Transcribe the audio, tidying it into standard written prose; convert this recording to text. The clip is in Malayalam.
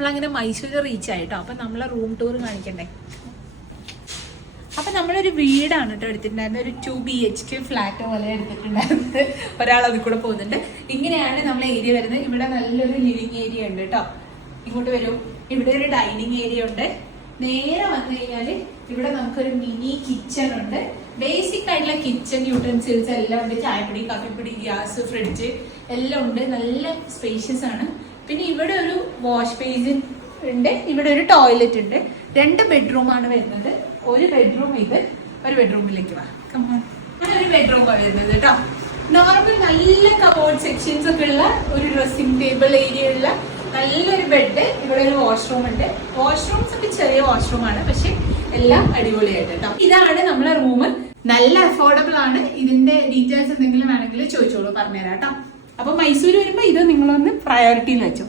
നമ്മളങ്ങനെ മൈസൂർ റീച്ച് ആയിട്ടോ. അപ്പൊ നമ്മളെ റൂം ടൂർ കാണിക്കണ്ടേ. അപ്പൊ നമ്മളൊരു വീടാണ് കേട്ടോ എടുത്തിട്ടുണ്ടായിരുന്നത്. ഒരു 2 BHK ഫ്ലാറ്റ് പോലെ എടുത്തിട്ടുണ്ടായിരുന്നത്. ഒരാൾ അതിൽ കൂടെ പോകുന്നുണ്ട്. ഇങ്ങനെയാണ് നമ്മളെ ഏരിയ വരുന്നത്. ഇവിടെ നല്ലൊരു ലിവിങ് ഏരിയ ഉണ്ട് കേട്ടോ. ഇങ്ങോട്ട് വരും. ഇവിടെ ഒരു ഡൈനിങ് ഏരിയ ഉണ്ട്. നേരെ വന്നു കഴിഞ്ഞാല് ഇവിടെ നമുക്കൊരു മിനി കിച്ചൺ ഉണ്ട്. ബേസിക് ആയിട്ടുള്ള കിച്ചൺ യൂട്ടൻസിൽസ് എല്ലാം ഉണ്ട്. ചായപ്പൊടി, കാപ്പിപ്പൊടി, ഗ്യാസ്, ഫ്രിഡ്ജ് എല്ലാം ഉണ്ട്. നല്ല സ്പേഷ്യസ് ആണ്. പിന്നെ ഇവിടെ ഒരു വാഷ് ബേസിൻ ഉണ്ട്. ഇവിടെ ഒരു ടോയ്ലറ്റ് ഉണ്ട്. 2 ബെഡ്റൂമാണ് വരുന്നത്. ഒരു ബെഡ്റൂം ഇത്. ഒരു ബെഡ്റൂമിലേക്ക് വാ. ഒരു ബെഡ്റൂമാണ് വരുന്നത് കേട്ടോ. നോർമൽ നല്ല കബോർഡ് സെക്ഷൻസ് ഒക്കെ ഉള്ള ഒരു ഡ്രസ്സിംഗ് ടേബിൾ ഏരിയ ഉള്ള നല്ലൊരു ബെഡ്. ഇവിടെ ഒരു വാഷ്റൂം ഉണ്ട്. വാഷ്റൂംസ് ഒക്കെ ചെറിയ വാഷ്റൂമാണ്, പക്ഷെ എല്ലാം അടിപൊളിയായിട്ട് കേട്ടോ. ഇതാണ് നമ്മളെ റൂം. നല്ല അഫോർഡബിൾ ആണ്. ഇതിന്റെ ഡീറ്റെയിൽസ് എന്തെങ്കിലും വേണമെങ്കിൽ ചോദിച്ചോളൂ, പറഞ്ഞുതരാം കേട്ടോ. അപ്പൊ മൈസൂർ വരുമ്പോ ഇത് നിങ്ങളൊന്ന് പ്രയോറിറ്റിയിൽ വെച്ചോ.